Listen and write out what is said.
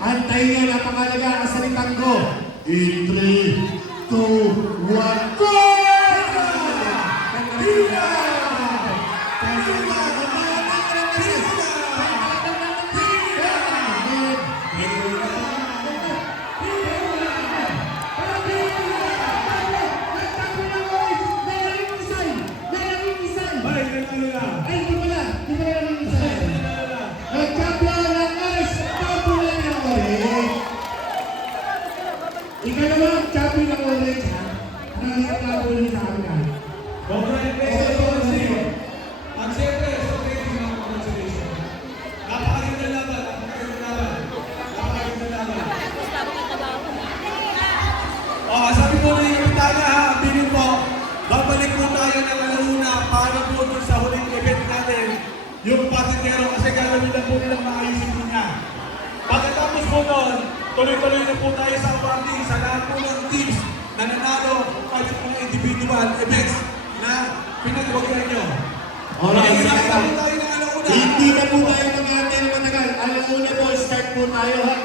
Antayin nyo, napakalaga ang salitang go. In 3, 2, 1, go! Ikalawang champion ng orange, ha? Nakakita po rin sa amin. Congratulations, Bossing! At siyempre, sa training ng congratulations. Napakaganda laban, napakaganda laban. Sabi po na yung kapitana ha, bilin po, babalik po tayo ng alauna para po dun sa huling event natin, yung patikero kasi gagawin lang po nilang maayusin po niya. Pagkatapos po nun, tuloy-tuloy na po tayo sa awarding sa lahat po ng teams na nanalo kahit sa mga individual events na pinagwagyan nyo. Alright, Hindi sige na lang. po tayo ng alauna. Hindi na po tayo mag-aantay na matagal. Alauna po, start po tayo, ha?